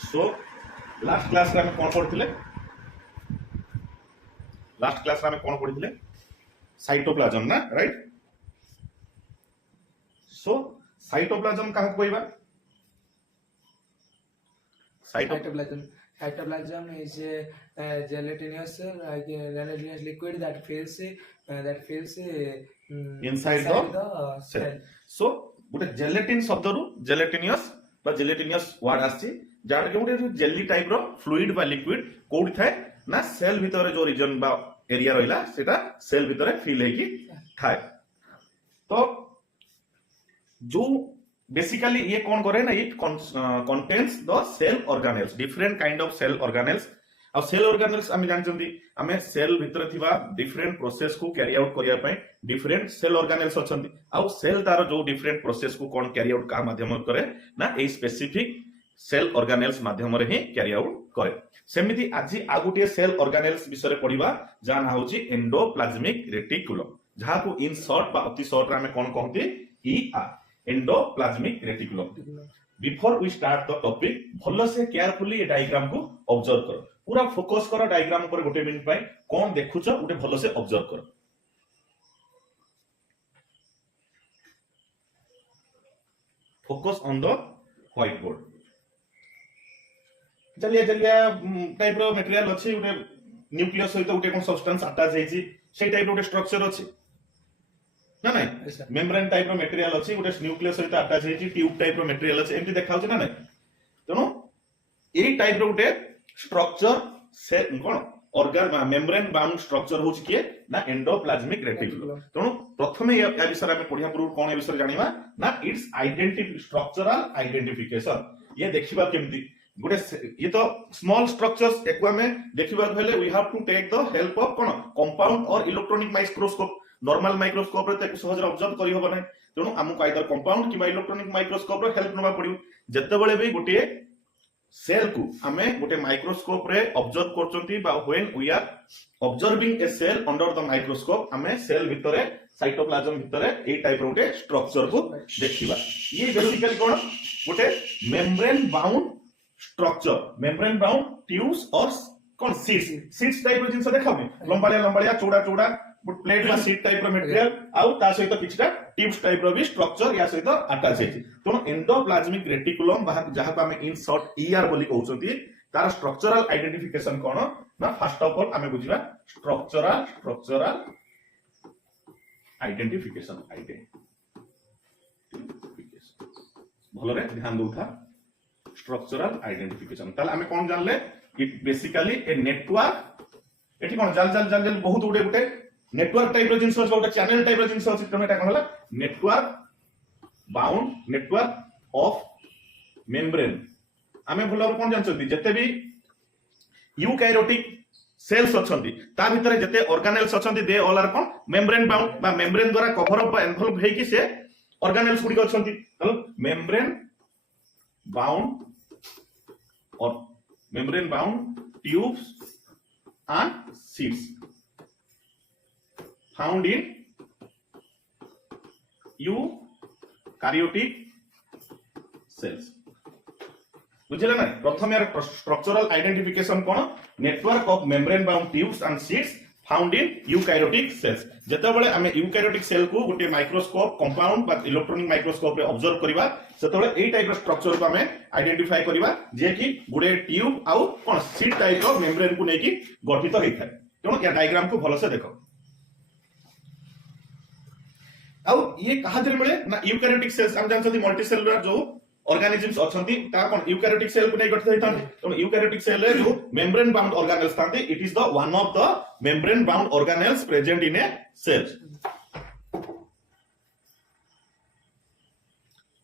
So last class रे हम कोन पढिथिले last class रे हम कोन पढिथिले साइटोप्लाज्म ना राइट। सो साइटोप्लाज्म काहा कहबा Cytoplasm is a gelatinous liquid that fills inside the cell. So गोटे जेलेटिन शब्द रु जेलेटिनियस बा जेलेटिनियस वर्ड आछि जाडा के गोटे जेली टाइप रो फ्लूइड बा लिक्विड कोड थाए ना सेल भितरे जो रीजन बा एरिया रहिला सेटा सेल भितरे फिल हेकी थाए। तो जो बेसिकली ये कौन करे ना it contains the cell organelles different kind of cell organelles. आ सेल ऑर्गेनेल्स आमे जानचंदी आमे सेल भितर थिबा डिफरेंट प्रोसेस को कैरी आउट करिया पय डिफरेंट सेल ऑर्गेनेल्स अछंती। आ सेल तार जो डिफरेंट प्रोसेस को कोन कैरी आउट का माध्यम करे ना ए स्पेसिफिक सेल ऑर्गेनेल्स माध्यम रे ही कैरी आउट करे। सेमिति आजि आगुटिए सेल ऑर्गेनेल्स विषय पढिबा जाना होची एंडोप्लाज्मिक रेटिकुलम जहा को इन शॉर्ट बा अति शॉर्ट रे आमे कोन कहंती ER endoplasmic reticulum. Before we start the topic भलो से केयरफुली ए डायग्राम को ऑब्जर्व करो पूरा फोकस करो डायग्राम पर गोटे मिनिट पाई कोन देखुचो गोटे भलो से ऑब्जर्व करो। Focus on the white board. चलिए टाइप रो मटेरियल अछि गोटे न्यूक्लियस सहित गोटे कोन सब्सटेंस अटैच हेछि सेही टाइप रो गोटे स्ट्रक्चर अछि ना नहीं मेम्ब्रेन टाइप रो मटेरियल अछि गोटे न्यूक्लियस सहित अटैच हेछि ट्यूब टाइप रो मटेरियल अछि एमति देखाउछ ना नहीं। तनो एही टाइप रो गोटे स्ट्रक्चर से कोन ऑर्गन मेम्ब्रेन बाउंड स्ट्रक्चर होछि के ना एंडोप्लाज्मिक रेटिकुलम। तनो प्रथमे या विषय में पढिया पूर्व कोन ए विषय जानिबा ना इट्स आइडेंटिटी स्ट्रक्चरल आइडेंटिफिकेशन। ये देखिबा केमति गोटे ये तो स्मॉल स्ट्रक्चर्स एकवा में देखिबा हेले we have to take the help of कोन कंपाउंड और इलेक्ट्रॉनिक माइक्रोस्कोप। नॉर्मल माइक्रोस्कोप रे तक सहज ऑब्जर्व करि होबा नै तेनु हमकु आइदर कंपाउंड कि इलेक्ट्रॉनिक माइक्रोस्कोप रे हेल्प नबा पडियो। जत्ते भी गोटे सेल को हमें गोटे माइक्रोस्कोप रे ऑब्जर्व करचंती बा when we are observing a cell under the microscope हमें सेल भितरे साइटोप्लाज्म भितरे ए टाइप रो गोटे स्ट्रक्चर को देखिबा। ये बेसिकली कोन गोटे membrane bound structure membrane bound tubes और कोन सीट्स टाइप रो जिंस देखाबे लंबालिया चौड़ा चौड़ा प्लेट बा सीट टाइप रो मटेरियल आउ ता सहित किछटा ट्यूब्स टाइप रो भी स्ट्रक्चर या सहित अटैच हेछि। तो एंडोप्लाज्मिक रेटिकुलम जहा को हमें इन शॉर्ट ईआर बोली कहउछंती तार स्ट्रक्चरल आइडेंटिफिकेशन कोन ना फर्स्ट ऑफ ऑल हमें बुझिबा स्ट्रक्चरल आइडेंटिफिकेशन भलो रे ध्यान दोथा स्ट्रक्चरल आइडेंटिफिकेशन ताले हमें कोन जानले इट बेसिकली ए नेटवर्क एठी कोन जल बहुत उडे उडे नेटवर्क टाइप रो जिंस अछि गोटे चैनल टाइप रो जिंस अछि तमे एटा कोन होला network bound network of membrane. हमें भलो कोन जानछथि जते भी यूकैरियोटिक सेल्स अछंती ता भितरे जते ऑर्गेनेल्स अछंती दे ऑल आर कोन मेम्ब्रेन बाउंड बा मेम्ब्रेन द्वारा कवर अप बा एनवॉल्व हेकि से ऑर्गेनेल्स गुडी अछंती। हेलो मेम्ब्रेन बाउंड और membrane bound tubes and seeds found in eukaryotic cells। बुझले ना प्रथम यार structural identification cone network of membrane bound tubes and seeds found in eukaryotic sales. जते बेले हमें यूकैरियोटिक सेल को गोटे माइक्रोस्कोप कंपाउंड बा इलेक्ट्रॉनिक माइक्रोस्कोप रे ऑब्जर्व करबा सेतबेले ए टाइप रो स्ट्रक्चर को हमें आइडेंटिफाई करबा जे कि गुडे ट्यूब आउ कोन सीट टाइप रो मेम्ब्रेन को नेकी गठित होइथाय। तेणु या डायग्राम को भलो से देखो आउ ये कहा जे मिले ना यूकैरियोटिक सेल्स हम जानछथि मल्टी सेलुलर जो ऑर्गेनिजम्स अछंती ता कोन यूकैरियोटिक सेल को नै गठित होइथाय। तेणु यूकैरियोटिक सेल रे जो मेम्ब्रेन बाउंड ऑर्गेनेल्स थांती it is the one of the membrane bound organelles present in a cell.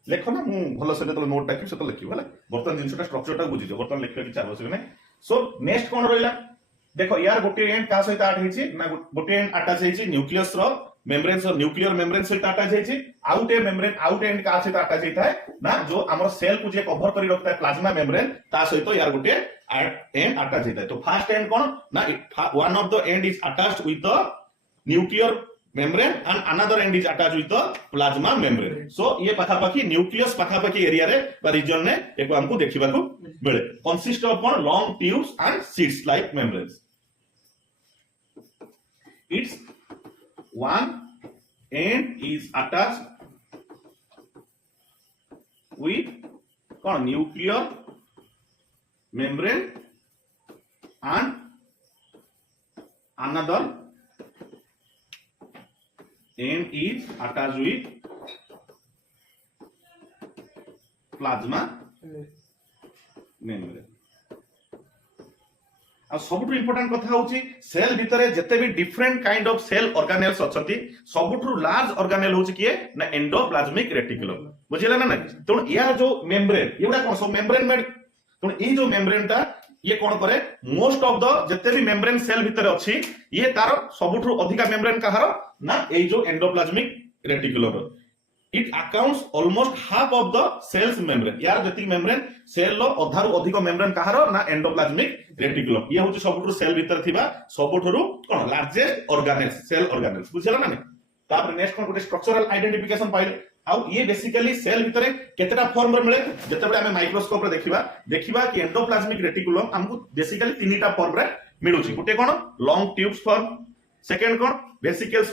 लेखो ना मु भलो से तो नोट टाइप से तो लिखिबो हला बर्तन जिंसटा स्ट्रक्चर टा बुझि जो बर्तन लिखले कि आवश्यक नै। सो नेक्स्ट कोन रहिला देखो यार गोटे एंड का सहित अटैच हेछि ना गोटे एंड अटैच हेछि न्यूक्लियस रो मेम्ब्रेन सो न्यूक्लियर मेम्ब्रेन सहित अटैच हेछि outer membrane out and का सहित अटैच हेताय ना जो हमर सेल को जे कवर करी रखता है प्लाज्मा मेम्ब्रेन ता सहित यार गोटे एंड अटैच हेताय। तो फर्स्ट एंड कोन ना one of the end is attached with the nuclear membrane and another end is attached with the plasma membrane. So ये पाखापाखी न्यूक्लियस पाखापाखी एरिया रे बा रीजन ने एको हमको देखिबाकू मिले consist of one long tubes and sheets like membranes. Its one end is attached with कौन nuclear membrane and another end is attached with plasma membrane. आ सबुठु important कथा होची सेल भितरे जते भी different kind of cell organelles अछंती सबुठु लार्ज ऑर्गेनेल होची किए ना एंडोप्लाज्मिक रेटिकुलम बुझिला ना ना तो या जो मेम्ब्रेन एउडा कोन सब मेम्ब्रेन में तो ई जो मेम्ब्रेन ता ये कोन करे मोस्ट ऑफ द जते भी मेम्ब्रेन सेल भितरे अछि ये तार सबुठु अधिका मेम्ब्रेन कहार ना ए जो endoplasmic reticulum it accounts almost half of the cell's membrane यार जति मेम्ब्रेन सेल लो अधारु अधिक मेम्ब्रेन कहार ना एंडोप्लाज्मिक रेटिकुलम ये होची सबुठु सेल भितर थिबा सबुठुरु कोन लार्जेस्ट ऑर्गेनेल्स सेल ऑर्गेनेल्स बुझिला ना तापर नेक्स्ट कोन गोटे स्ट्रक्चरल आइडेंटिफिकेशन पाइले आउ ये बेसिकली सेल भितरे केतेटा फॉर्म रे मिले जतबे हमें माइक्रोस्कोप रे देखिबा कि एंडोप्लाज्मिक रेटिकुलम हमकु बेसिकली तीनटा फॉर्म रे मिलुची गुटे कोन लॉन्ग ट्यूब्स फॉर्म सेकंड कोन वेसिकल्स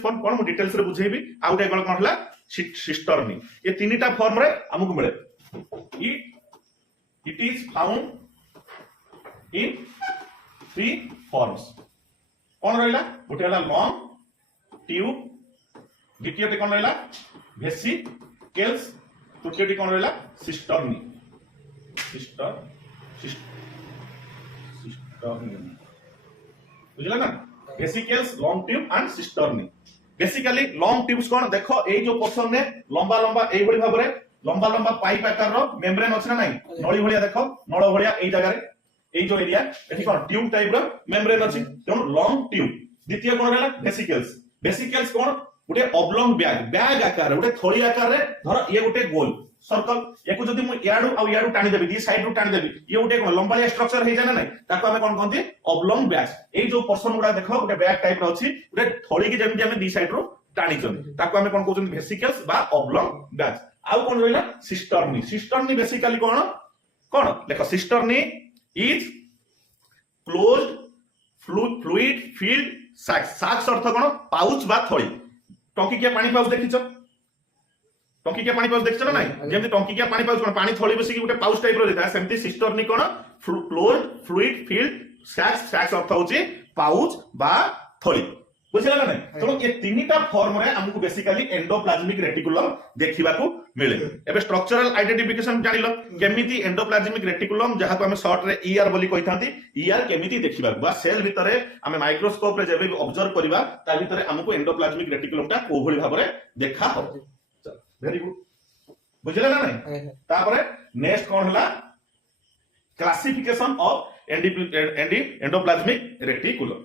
फॉर्म कोन मु डिटेल्स रे बुझेबी आउ गुटे कोन हला सिस्टर्नी ये तीनटा फॉर्म रे हमकु मिले it is found in three forms कोन रहला गुटे हला लॉन्ग ट्यूब द्वितीयटी कोन रहला वेसिकल्स तृतीयटी कोन रहला सिस्टर्नी बुझला ना vesicles long tube and cisternae basically long tubes कोन देखो ए जो पोर्शन ने लंबा लंबा एई भली भाबरे लंबा लंबा पाइप आकार रो मेम्ब्रेन अछि ना नाही नळी भलिया देखो नळ भलिया एई जगह रे एई जो एरिया एठी कोन ट्यूब टाइप रो मेम्ब्रेन अछि तो लॉन्ग ट्यूब द्वितीय कोन रहला वेसिकल्स कोन गुटे ऑब्लॉन्ग बैग आकार गुटे थोड़ी आकार रे धर ये गुटे गोल सर्कल एको जदी मु याडू टाणी देबी दी साइड रू टाणी देबी ये गुटे कोन लंबालिया स्ट्रक्चर हे जाना नै ताको हमें कोन कहंती ऑब्लॉन्ग बैग एई जो पोर्शन गुडा देखो गुटे बैग टाइप रो अछि गुटे थोड़ी की जेमि हमें दी साइड रू टाणी चंदी ताको हमें कोन कहउछन वेसिकल्स बा ऑब्लॉन्ग बैग आउ कोन रहला सिस्टर्नी बेसिकली कोन देखो cisternae is closed fluid filled sacs अर्थ कोन पाउच बा थोड़ी टंकीकिया पानी पाउच देखिछ टंकीकिया पानी पाउच देखिछ ना नाही जेमति टंकीकिया पानी पाउच कोन पानी थोड़ी बसी गुटे पाउच टाइप रो देता सेमति सिस्टर्नी कोन क्लोज्ड फ्लूइड फील्ड सैक्स अर्थ होची पाउच बा थोड़ी बुझिला ना नाही तो ये तीनटा फॉर्म रे हमकु बेसिकली एंडोप्लाज्मिक रेटिकुलम देखिबाकू मिले एबे स्ट्रक्चरल आइडेंटिफिकेशन जानिलो केमिति एंडोप्लाज्मिक रेटिकुलम जहा को हम शॉर्ट रे ईआर बोली कहिथांती ईआर केमिति देखिबाकू बा सेल भितरे हमें माइक्रोस्कोप रे जेबे ऑब्जर्व करिबा ता भितरे हमकु एंडोप्लाज्मिक रेटिकुलम टा को भली भाबरे देखा हो वेरी गुड बुझिला ना नाही तापरे नेक्स्ट कोन हला classification of endoplasmic reticulum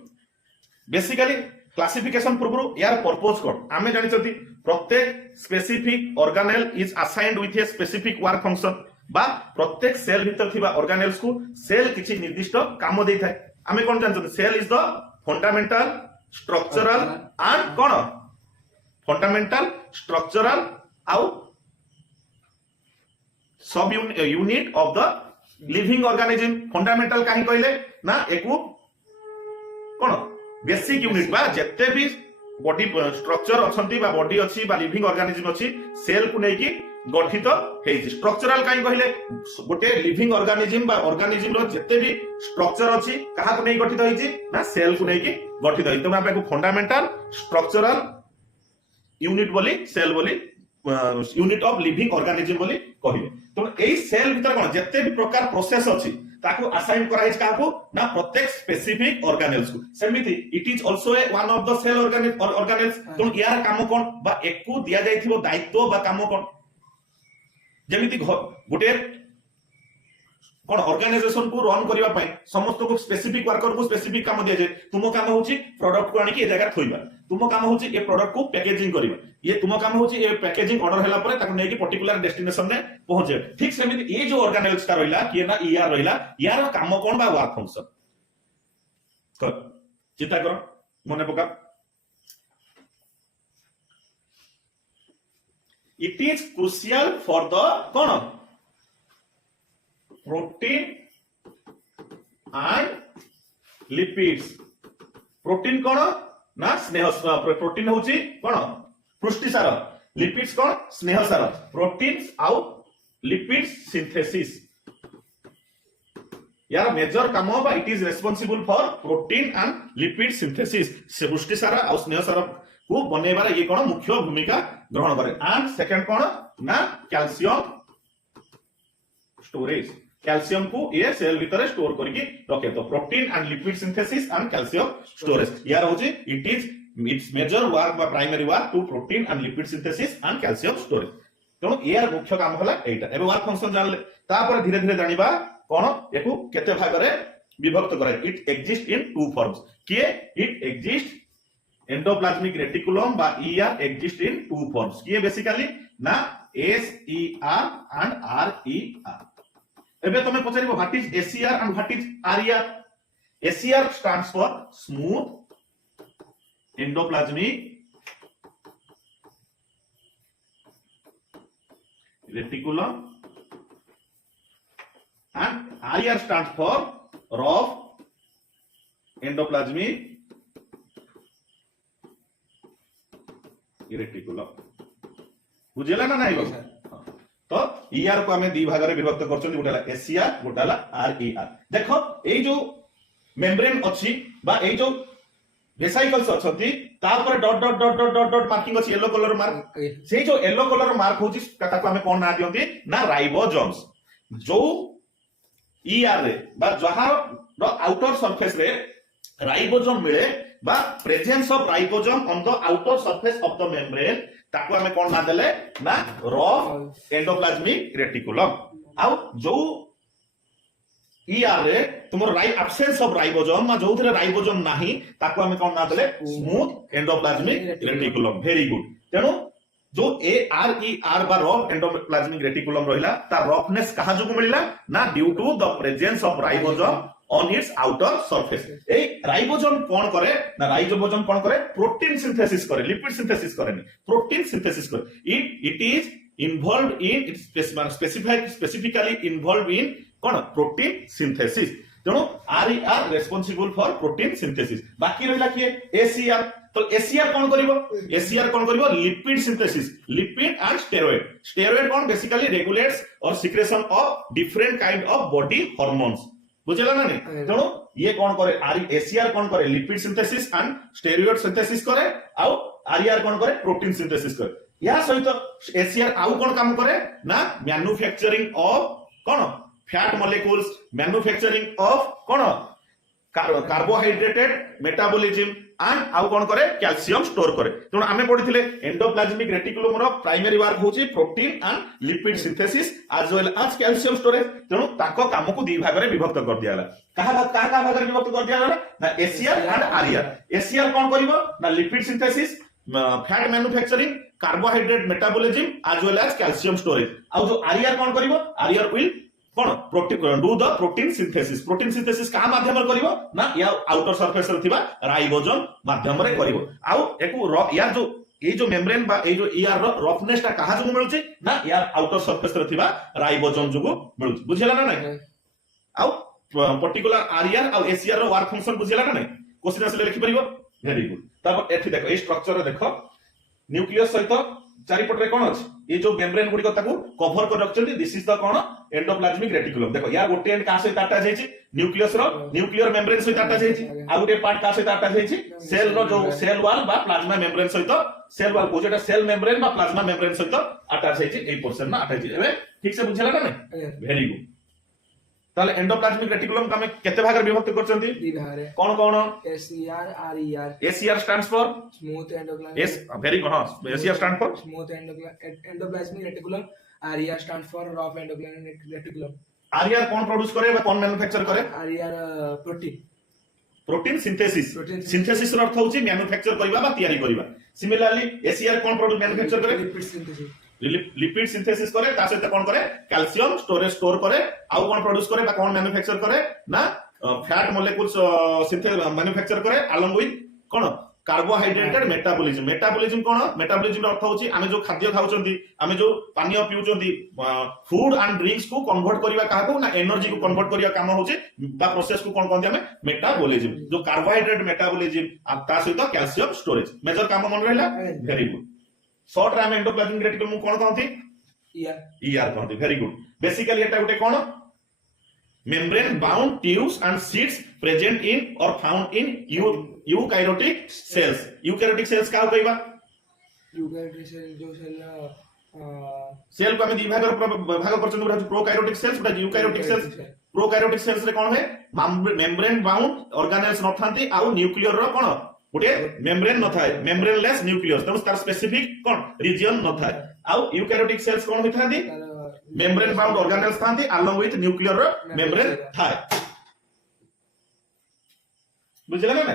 basically classification पूर्व यार पर्पस कोन आमे जानि छथि प्रत्येक specific organelle is assigned with a specific work function बा प्रत्येक सेल भीतर थिबा ऑर्गेनेल्स को सेल किछि निर्दिष्ट काम देइ थाय आमे कोन जानछथि cell is the fundamental structural and कोन फंडामेंटल स्ट्रक्चरल आउ subunit of the living organism fundamental काहे कहले ना एकु कोन बेसिक यूनिट बा जत्ते भी बॉडी स्ट्रक्चर अछंती बा बॉडी अछि बा लिविंग ऑर्गेनिज्म अछि सेल को नै कि गठित हेछि स्ट्रक्चरल काई कहले गोटे लिविंग ऑर्गेनिज्म बा ऑर्गेनिज्म रो जत्ते भी स्ट्रक्चर अछि कहा को नै गठित हेछि ना सेल को नै कि गठित हेछि तो आपण को फंडामेंटल स्ट्रक्चरल यूनिट बोली सेल बोली यूनिट ऑफ लिविंग ऑर्गेनिज्म बोली कहिबे तो एई सेल भीतर कोन जत्ते भी प्रकार प्रोसेस अछि ताको असाइन कराइज काको ना प्रत्येक स्पेसिफिक ऑर्गेनेल्स को सेमिति it is also a one of the cell organelles तो यार काम कोन बा एकु दिया जाइथिबो दायित्व बा काम कोन जेमिति गुटे कोन ऑर्गेनाइजेशन को रन करिवा पय समस्त को स्पेसिफिक वर्कर को स्पेसिफिक काम दिया जाय तुमो काम होची प्रोडक्ट को आनी के जगह थोइबा तुमो काम होची ए प्रोडक्ट को पैकेजिंग करिबा ये तुमो काम होची ए पैकेजिंग ऑर्डर हैला परे ताको नै कि पर्टिकुलर डेस्टिनेशन ने पहुंचे ठीक सेमिति ए जो ऑर्गेनाइज का रहिला कि ना ईआर रहिला यार काम कोन बा वर्क फंक्शन कर चिंता करो मने पका it is crucial for the कौन प्रोटीन एंड लिपिड्स। प्रोटीन कौन ना स्नेह, प्रोटीन होची कौन पुष्टिसार, लिपिड्स कौन स्नेह सार, प्रोटीन आउ लिपिड्स सिंथेसिस। यार मेजर काम बा it is responsible for protein and lipid synthesis. से पुष्टिसार और स्नेह सार को बनेबार ये कौन मुख्य भूमिका ग्रहण करे। एंड सेकंड कौन ना कैल्शियम स्टोरेज, कैल्शियम को ये सेल भीतर स्टोर करके रखे। तो protein and lipid synthesis and calcium storage यार होची it is its major work बा primary work to protein and lipid synthesis and calcium storage. तेणु यार मुख्य काम हला एटा। एबे वर्क फंक्शन जानले तापर धीरे धीरे जानिबा कोन एकु केते भाग रे विभक्त करे। It exist in two forms के इट एग्जिस्ट एंडोप्लाज्मिक रेटिकुलम बा ER exist in two forms किए बेसिकली ना एसईआर एंड आरईआर। एबे तमे पचारिबो what is SER and what is RER. SER stands for smooth endoplasmic reticulum and RER stands for rough endoplasmic reticulum। बुझेला ना नहीं तो ईआर को हमें दी भाग रे विभक्त करछन, गोटाला एसईआर गोटाला आरईआर। देखो एई जो मेम्ब्रेन अछि बा एई जो वेसाइकल्स अछंती तापर dot dot dot dot dot dot marking अछि येलो कलर मार्क। सेई जो येलो कलर मार्क होछि ताको हमें कोन ना दियंती ना राइबोसोम्स। जो ईआर रे बा जहां द आउटर सरफेस रे राइबोसोम मिले बा presence of ribosome on the outer surface of the membrane ताको हमें कोन ना देले ना रफ एंडोप्लाज्मिक रेटिकुलम। आ जो ईआर रे तुमर एब्सेंस ऑफ राइबोसोम मा जोथरे राइबोसोम नाही ताको हमें कोन ना देले smooth endoplasmic reticulum. Very good. तेनु जो ARER बा रफ एंडोप्लाज्मिक रेटिकुलम रहिला ता रफनेस कहा जो मिलिला ना due to the presence of ribosome on its outer surface. ए राइबोसोम कोन करे ना राइबोसोम कोन करे प्रोटीन सिंथेसिस करे, लिपिड सिंथेसिस करे, प्रोटीन सिंथेसिस करे। It is involved in its specifically involved in कोन प्रोटीन सिंथेसिस। तेणु RER responsible for protein synthesis. बाकी रहिला कि एसीआर। तो एसीआर कौन करिवो, एसीआर कौन करिवो lipid synthesis, lipid and steroid. Steroid कौन बेसिकली रेगुलेट्स और secretion of different kind of body hormones. बुझेला ना नहीं। तेणु ये कौन करे एसीआर कौन करे lipid synthesis and steroid synthesis करे। आ आरईआर कौन करे प्रोटीन सिंथेसिस करे। या सहित एसीआर आउ कौन काम करे ना मैन्युफैक्चरिंग ऑफ कौन फैट मॉलिक्यूल्स, मैन्युफैक्चरिंग ऑफ कौन कार्बोहाइड्रेटेड मेटाबॉलिज्म एंड आउ कौन करे कैल्शियम स्टोर करे। तेणु आमे पढिथिले एंडोप्लाज्मिक रेटिकुलम रो प्राइमरी वर्क होची protein and lipid synthesis as well as calcium storage. तेणु ताको काम को दी भाग रे विभक्त कर दियाला। कहा भाग रे विभक्त कर दियाला ना एसीआर एंड आरईआर। एसीआर कौन करिवो ना lipid synthesis, fat manufacturing, carbohydrate metabolism as well as calcium storage. आउ जो आरईआर कौन करिवो आरईआर विल कौन protein do the protein synthesis. Protein synthesis का माध्यम रे करिवो ना या आउटर सरफेस रे थिबा राइबोसोम माध्यम रे करिवो। आउ एकु यार जो ए जो मेम्ब्रेन बा ए जो ईआर रो रफनेस ता कहा जो मिलुची ना यार आउटर सरफेस रे थिबा राइबोसोम जो मिलुची। बुझिला ना नहीं। आउ पर्टिकुलर आरईआर आ एसीआर रो वर्क फंक्शन बुझिला ना नहीं। क्वेश्चन आसले लिखि परिबो। Very good. तापर एठी देखो ए स्ट्रक्चर रे देखो न्यूक्लियस सहित चारिपट रे कोन अछि ये जो मेम्ब्रेन गुडी को ताकू कवर कर रखचंती। दिस इज द कोन एंडोप्लाज्मिक रेटिकुलम। देखो यार गोटे एंड का सहित अटैच हेछि न्यूक्लियस रो न्यूक्लियर मेम्ब्रेन सहित अटैच हेछि। आ गोटे पार्ट का सहित अटैच हेछि सेल रो जो सेल वॉल बा प्लाज्मा मेम्ब्रेन सहित सेल वॉल को जेटा सेल मेम्ब्रेन बा प्लाज्मा मेम्ब्रेन सहित अटैच हेछि। ए पोर्शन ना अटैच हेछि। एबे ठीक से बुझिला ना नहीं। Very good. ताले एंडोप्लाज्मिक रेटिकुलम का में केते भाग रे विभक्त करचंती दी भाग रे कोन कोन SER RER. SER stands for smooth endoplasmic yes very good. हां SER stand for smooth endoplasmic reticulum, RER stand for rough endoplasmic reticulum. RER कौन प्रोड्यूस करे बा कौन मैन्युफैक्चर करे RER protein protein synthesis. Synthesis रो अर्थ होची मैन्युफैक्चर करबा बा तयारी करबा। सिमिलरली एसीआर कौन प्रोड्यूस मैन्युफैक्चर करे लिपिड सिंथेसिस। लिपिड सिंथेसिस करे ता सहित कोन करे कैल्शियम स्टोरेज स्टोर करे। आउ कोन प्रोड्यूस करे बा कोन मैन्युफैक्चर करे ना फैट मॉलिक्यूल्स सिंथेसिस मैन्युफैक्चर करे अलोंग विथ कोन कार्बोहाइड्रेटेड मेटाबॉलिज्म मेटाबॉलिज्म कोन मेटाबॉलिज्म रो अर्थ होची आमे जो खाद्य खाउचंदी आमे जो पानी पिउचंदी फूड एंड ड्रिंक्स को कन्वर्ट करिवा काको ना एनर्जी को कन्वर्ट करिवा काम होची बा प्रोसेस को कोन कहंती आमे मेटाबॉलिज्म जो कार्बोहाइड्रेट मेटाबॉलिज्म आ ता सहित कैल्शियम स्टोरेज मेजर काम मन रहला वेरी गुड शॉर्ट रे आमे एंडोप्लाज्मिक रेटिकुलम कोन कहंती ER कहंती very good basically Etah Gute cone membrane bound tubes and sheets present in or found in eukaryotic cells eukaryotic cells का कहबा यूकैरियोटिक सेल जो cell को हम दी भाग करछन बुरा प्रोकैरियोटिक सेल्स बुरा यूकैरियोटिक सेल्स प्रोकैरियोटिक सेल्स रे कोन है मेम्ब्रेन बाउंड ऑर्गेनेल्स न थांती आ न्यूक्लियर रो कोन गुटे मेम्ब्रेन न थाए मेम्ब्रेनलेस न्यूक्लियस तम तार स्पेसिफिक कोन रीजन न थाए आ यूकैरियोटिक सेल्स कोन होई थांती मेम्ब्रेन बाउंड ऑर्गेनेल्स थांती along with nuclear membrane थाए बुझला ना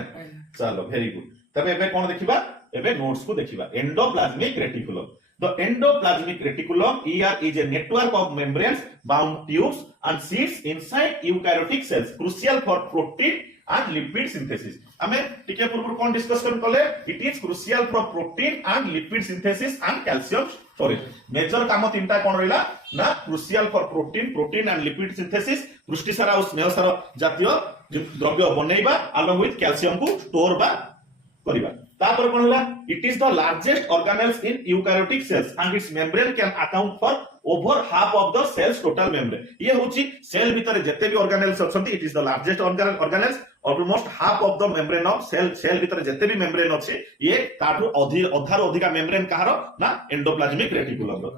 चलो वेरी गुड तबे एबे कोन देखिबा एबे नोट्स को देखिबा endoplasmic reticulum the endoplasmic reticulum ER is a network of membranes bound tubes and sheets inside eukaryotic cells crucial for protein and lipid synthesis हमें टिके पूर्व कोन डिस्कस करन कले it is crucial for protein and lipid synthesis and calcium storage major काम तीनटा कोन रहला ना crucial for protein and lipid synthesis पुष्टि सार और स्नेह सार जातीय द्रव्य बनेइबा along with कैल्शियम को स्टोर बा करिबा तापर कोन होला it is the largest organelles in eukaryotic cells and its membrane can account for over half of the cell's total membrane ये होची सेल भीतर जते भी ऑर्गेनेल्स अछंती it is the largest organelles almost half of the membrane of cell भीतर जते भी membrane अछि ये ताठु अधार अधिका मेम्ब्रेन कहारो ना एंडोप्लाज्मिक रेटिकुलम रो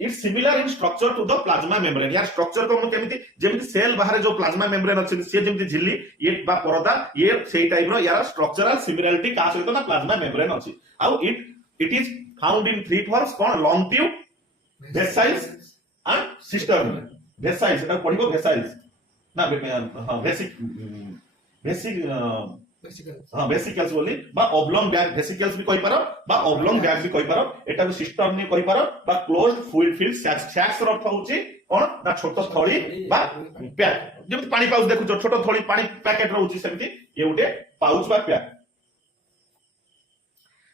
it's similar in structure to the plasma membrane यार स्ट्रक्चर को केमिति जेमिति सेल बाहर जो प्लाज्मा मेम्ब्रेन अछि से जेमिति झिल्ली ये बा परदा ये सेही टाइप रो यार स्ट्रक्चरल सिमिलरिटी का सहित ना प्लाज्मा मेम्ब्रेन अछि आ it is found in three forms कोन long tube vessels and cistern vessels এটা পড়িব vessels না vesicles बोली बा oblong bag vesicles भी कहि पारो बा oblong bag भी कहि पारो एटा भी cistern नि कहि पारो बा closed fluid filled sacs ର अर्थ होची कोन ना छोट थळी बा पैक जेमति पानी पाउच देखु छोट थळी पानी पैकेट रहउची सेमति ये उटे पाउच बा पैक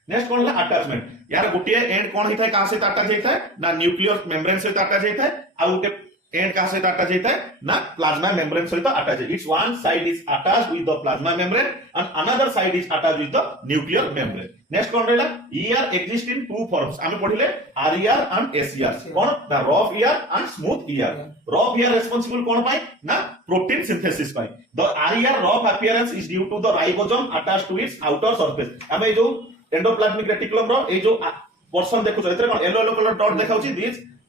नेक्स्ट कोन होला अटैचमेंट यार गुटिए एंड कोन हिथाय का से अटैच हेथाय ना न्यूक्लियर मेम्ब्रेन से अटैच हेथाय आ गुटे एंड का से अटैच हेथाय ना प्लाज्मा मेम्ब्रेन से attach its one side is attached with the plasma membrane and another side is attached with the nuclear membrane next कोन रहला ER exist in two forms हम पढिले आरईआर एंड एसईआर कोन the rough ER and smooth ER rough ER responsible कोन पाई ना protein synthesis पाई the RER rough appearance is due to the ribosome attached to its outer surface हमें जो endoplasmic reticulum रो ए जो पोर्शन देखु एतरे कोन येलो कलर डॉट देखाउची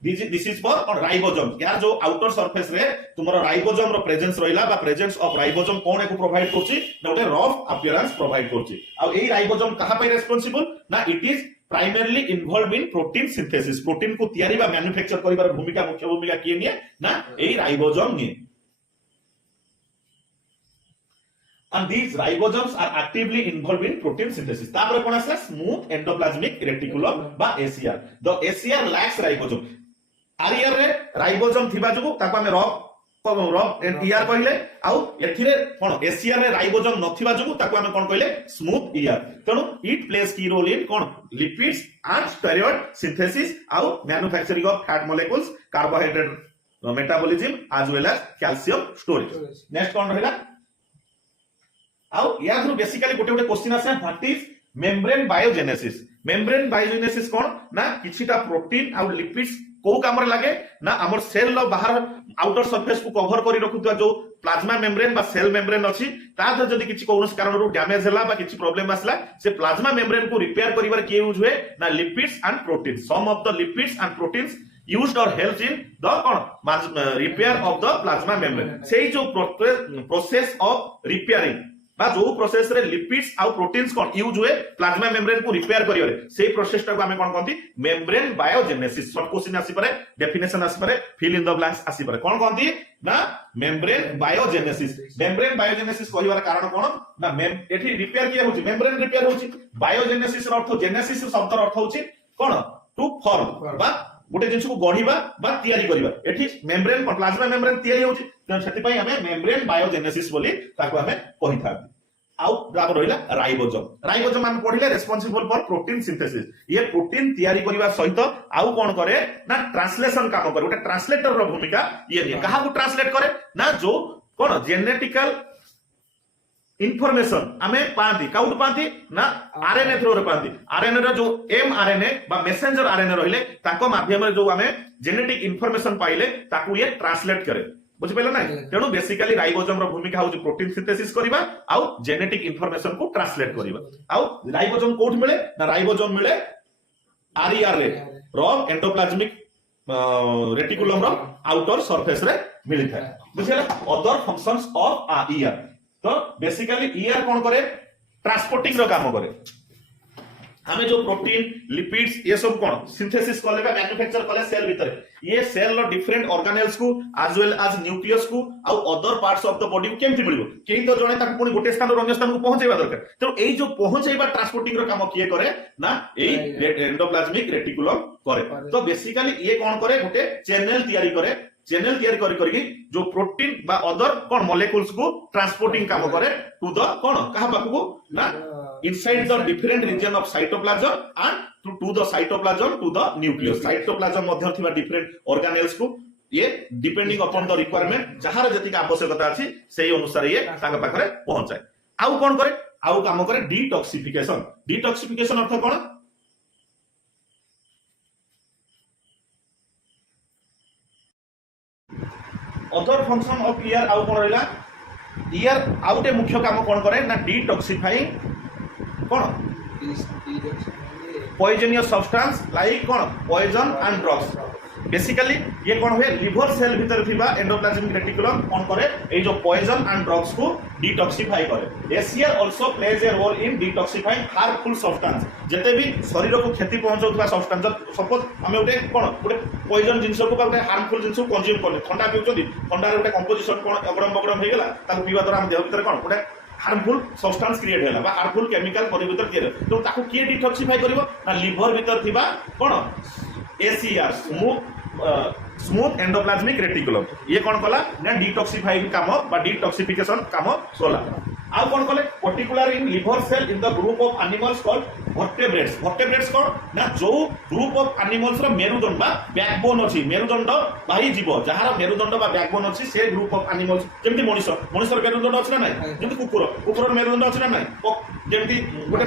this is for on ribosome यार जो आउटर सरफेस रे तुमरो राइबोसोम रो प्रेजेंस रहिला बा presence of ribosome cone echo provide करची नोटे रफ अपीयरेंस प्रोवाइड करची आ एई राइबोसोम कहा पे रिस्पांसिबल ना it is primarily involved in protein synthesis protein को तैयारी बा मैन्युफैक्चर करिबार भूमिका मुख्य भूमिका किए निए ना एई ribosome निए and these ribosomes are actively involved in protein synthesis तापर कोन आसला स्मूथ एंडोप्लाज्मिक रेटिकुलम बा ACR the ACR lakhs ribosome RER रे राइबोसोम थिबा जको ताको हम रफ ईआर कहले आउ एथिरे कोन एसीआर रे राइबोसोम नथिबा जको ताको हम कोन कहले स्मूथ ईआर तणु it plays key role in कोन लिपिड्स एंड स्टेरॉइड सिंथेसिस आउ manufacturing of fat molecules carbohydrate metabolism as well as calcium storage next कोन रहला आउ या थ्रू बेसिकली गोटे गोटे क्वेश्चन आसे व्हाट इज मेम्ब्रेन बायोजेनेसिस कोन ना किछिटा प्रोटीन आउ लिपिड्स को काम रे लागे ना हमर सेल लो बाहर आउटर सरफेस को कवर करी रखुतवा जो प्लाज्मा मेम्ब्रेन बा सेल मेम्ब्रेन अछि ता थ जदी किछि कोनस कारण रो डैमेज होला बा किछि प्रॉब्लम आसला से प्लाज्मा मेम्ब्रेन को रिपेयर करिवार के यूज हुए ना lipids and protein some of the lipids and proteins used or helps in the repair of the plasma membrane sei jo process of repairing बा जो प्रोसेस रे लिपिड्स आउ प्रोटीन्स कोन use हुए प्लाज्मा मेम्ब्रेन को repair करियो सेही process टा को हमें कोन कहंती मेम्ब्रेन बायोजेनेसिस सब क्वेश्चन आसी पारे डेफिनेशन आसी पारे फिल इन द ब्लैंक्स आसी पारे कोन कहंती ना मेम्ब्रेन बायोजेनेसिस कहिवार कारण कोन ना एठी रिपेयर किया होची मेम्ब्रेन रिपेयर होची बायोजेनेसिस रो अर्थ जेनेसिस शब्द रो अर्थ होची कोन टू फॉर्म बा गोटे जिंस को गढिबा बा तयारी करिबा एठी मेम्ब्रेन प्लाज्मा मेम्ब्रेन तयारी होची त सेति पई हमें मेम्ब्रेन बायोजेनेसिस बोली ताको हमें कहि था आउ तापर रहिला राइबोसोम हम पढिले रेस्पोंसिबल फॉर प्रोटीन सिंथेसिस ये प्रोटीन तयारी करबा सहित आउ कोन करे ना ट्रांसलेशन काम करे उटा ट्रांसलेटर रो भूमिका ये नहीं कहा को ट्रांसलेट करे ना जो कोन जेनेटिकल इनफॉरमेशन आमे पाती काउट पाती ना आरएनए थ्रू रे पाती आरएनए रो जो एमआरएनए बा मेसेंजर आरएनए रहिले ताको माध्यम रे जो आमे जेनेटिक इनफॉरमेशन पाइले ताकू ये ट्रांसलेट करे बुझि पेलो ना तेणु बेसिकली राइबोसोम रो भूमिका होची प्रोटीन सिंथेसिस करबा आउ जेनेटिक इनफॉरमेशन को ट्रांसलेट करबा आउ राइबोसोम कोठ मिले ना राइबोसोम मिले आरईआर रे रो एंडोप्लाज्मिक रेटिकुलम रो आउटर सरफेस रे मिली थाए बुझिला अदर फंक्शंस ऑफ ईआर तो बेसिकली ईआर कौन करे ट्रांसपोर्टिंग रो काम करे हमें जो प्रोटीन लिपिड्स ये सब कौन सिंथेसिस करले बा मैन्युफैक्चर करले सेल भीतर ये सेल रो डिफरेंट ऑर्गेनेल्स को एज वेल एज न्यूक्लियस को और other parts of the body को केमति मिलिबो केही तो जणे ताको पुनी गोटे स्थान रो अन्य स्थान को पहुंचेबा दरकार तो एई जो पहुंचेबा ट्रांसपोर्टिंग रो काम किए करे ना एई एंडोप्लाज्मिक रेटिकुलम करे तो बेसिकली ये कौन करे गोटे चैनल तयारी करे चैनल तैयारी करी जो प्रोटीन बा अदर कौन मॉलिक्यूल्स को ट्रांसपोर्टिंग काम करे टू द कौन कहा पाखु ना inside the different region of cytoplasm and to the cytoplasm to the nucleus cytoplasm मध्य थिबा डिफरेंट ऑर्गेनेल्स को ये डिपेंडिंग अपॉन द रिक्वायरमेंट जहार जतिक आवश्यकता अछि सेही अनुसार ये तांग पाखरे पहुंचाए आउ कोन करे आउ काम करे detoxification earth cone other function of ER आउ कोन रहला ईआर आउटे मुख्य काम कोन करे ना डिटॉक्सिफाइंग कोन पॉइजनियस सब्सटेंस लाइक कोन पॉइजन एंड ड्रग्स बेसिकली ये कौन हुए लिवर सेल भीतर थिबा एंडोप्लाज्मिक रेटिकुलम कौन करे ए जो पॉइजन एंड ड्रग्स को डिटॉक्सिफाई करे SER also plays a role in detoxifying harmful substance जते भी शरीर को क्षति पहुंचाउतबा सब्सटेंस सपोज हम उठे कोन उठे पॉइजन जिंस को उठे हार्मफुल जिंस को कंज्यूम करले ठंडा पिउचोदी ठंडा रे उठे कंपोजिशन कोन अगड़म बगड़म हे गेला ताको पीवा द्वारा हम देह भीतर कोन उठे हार्मफुल सब्सटेंस क्रिएट होला बा हार्मफुल केमिकल बॉडी भीतर क्रिएट तो ताको किए डिटॉक्सिफाई करबो ना लिवर भीतर थिबा कोन एसीआर स्मूथ एंडोप्लाज्मिक रेटिकुलम ये कौन कला ना डिटॉक्सिफाइंग काम बा डिटॉक्सिफिकेशन काम सोला आउ कौन कले particular in liver cell in the group of animals called vertebrates कौन ना जो ग्रुप ऑफ एनिमल्स रो मेरुदंड बा बैकबोन अछि मेरुदंड बाही जीव जहार मेरुदंड बा बैकबोन अछि से ग्रुप ऑफ एनिमल्स जेमति मनुष्य मेरुदंड अछि ना नाही जेमति कुकुर मेरुदंड अछि ना नाही जेमति गोटे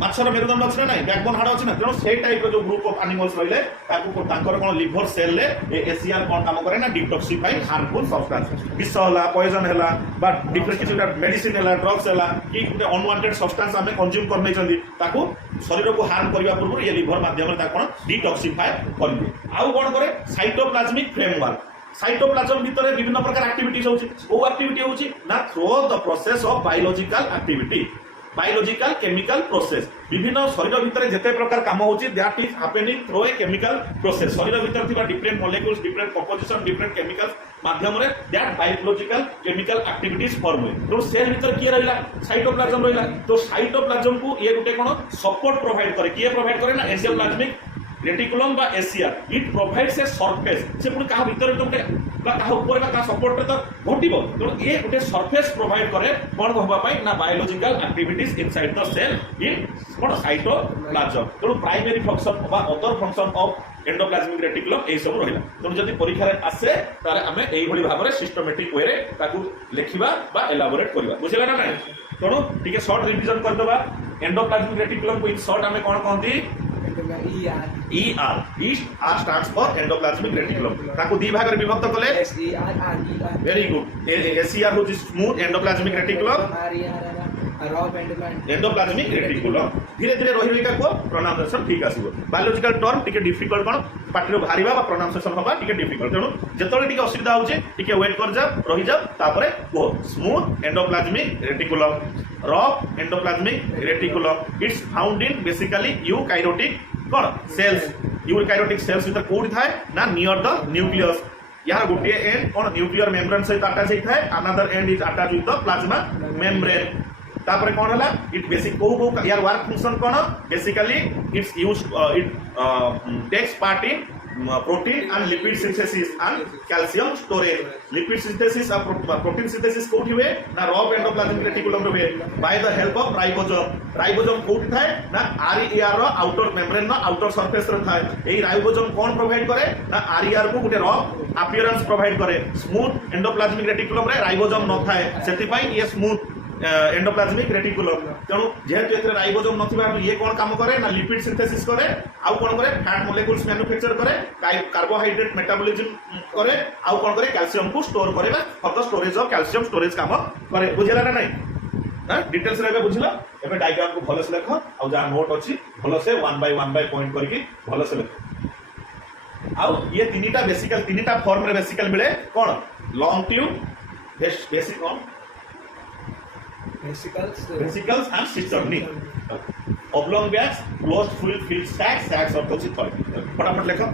माछर मेरुदंड अछि ना नाही बैकबोन हाड अछि ना तेनो से टाइप रो जो ग्रुप ऑफ एनिमल्स रहिले ताको तांकर कोन लिवर सेल ले एसीआर कोन काम करे ना डिटॉक्सिफाइंग हार्मफुल सब्सटेंस विष होला पॉइजन होला बा डिफरेंट किसी मेडिसिन होला ड्रग्स होला कि गोटे अनवांटेड सब्सटेंस हमें कंज्यूम कर नै चंदी ताको शरीर को हार्म करबा पूर्व ये लिवर माध्यम ता कोन डिटॉक्सिफाई करबे आउ कोन करे साइटोप्लाज्मिक फ्रेमवर्क साइटोप्लाज्म भीतर विभिन्न प्रकार एक्टिविटीज होची ओ एक्टिविटी होची ना through the process of biological activity biological chemical process विभिन्न शरीर भीतर जेते प्रकार काम होची that is happening through a chemical process शरीर भीतर थिबा different molecules different composition different chemicals माध्यम रे that biological chemical activities form हुए तो सेल भीतर किए रहिला साइटोप्लाज्म रहिला तो साइटोप्लाज्म को ये गुटे कोन सपोर्ट प्रोवाइड करे किए प्रोवाइड करे ना एंडोप्लाज्मिक रेटिकुलम बा ACR it provides a surface से पुनी कहा भीतर तो बा कहा ऊपर बा कहा सपोर्ट रे तो घटिबो तो ये गुटे सरफेस प्रोवाइड करे कोन होबा पई ना biological activities inside the cell in कोन साइटोप्लाज्म तो प्राइमरी फंक्शन बा other function of endoplasmic reticulum ए सब रहिला तो जदी परीक्षा रे आसे तारे हमें एई भली भाबरे सिस्टमैटिक वे रे ताकू लेखिबा बा एलाबोरेट करबा बुझिला ना नै तणो ठीक शॉर्ट रिवीजन कर दबा एंडोप्लाज्मिक रेटिकुलम को इन शॉर्ट हमें कोन कहंती ER stands for endoplasmic reticulum ताको दी भाग रे विभक्त कले वेरी गुड SER होची smooth endoplasmic reticulum endoplasmic reticulum धीरे धीरे रहि रहि को प्रोनाउंसिएशन ठीक आसीबो बायोलॉजिकल टर्म टिके डिफिकल्ट कोन पाठरो भारीबा बा प्रोनाउंसिएशन होबा टिके डिफिकल्ट तेनु जेतोले टिके असुविधा होचे टिके वेट कर जा रहि जा तापरे को smooth endoplasmic reticulum rough endoplasmic reticulum it's found in basically eukaryotic कोन सेल्स यूकैरियोटिक सेल्स भीतर कोड थाए ना नियर द न्यूक्लियस यार गोटे एंड कोन न्यूक्लियर मेम्ब्रेन सहित अटैच होई थाए another end is attach with the plasma membrane तापर कोन हला इट बेसिक को यार वर्क फंक्शन कोन basically it's used it takes part in protein and lipid synthesis and calcium storage lipid synthesis और प्रोटीन सिंथेसिस कोठी हुए ना रफ एंडोप्लाज्मिक रेटिकुलम रे हुए by the help of ribosome कोठी थाए ना आरईआर रो outer membrane no outer surface रे थाए एई राइबोसोम कोन प्रोवाइड करे ना आरईआर को गुटे रफ अपीयरेंस प्रोवाइड करे स्मूथ एंडोप्लाज्मिक रेटिकुलम रे राइबोसोम न थाए सेति पई ये स्मूथ एंडोप्लाज्मिक रेटिकुलम तेणु जेहेतु एथरे राइबोसोम नथिबा ये कोन काम करे ना लिपिड सिंथेसिस करे आउ कोन करे फैट मोलेक्युल्स मैन्युफैक्चर करे कार्बोहाइड्रेट मेटाबॉलिज्म करे आउ कोन करे कैल्शियम को स्टोर करे for the storage of calcium storage काम करे बुझला ना नहीं हां डिटेल्स रे बुझला एबे डायग्राम को भलो से लिखो आ जा नोट अछि भलो से 1 बाय पॉइंट करके भलो से लिखो आउ ये तीनटा बेसिकल तीनटा फॉर्म रे बेसिकल मिले कोन लॉन्ग ट्यूब बेसिक ऑन vesicles and cisternae oblong bags closed filled sacs of the फटाफट लिखो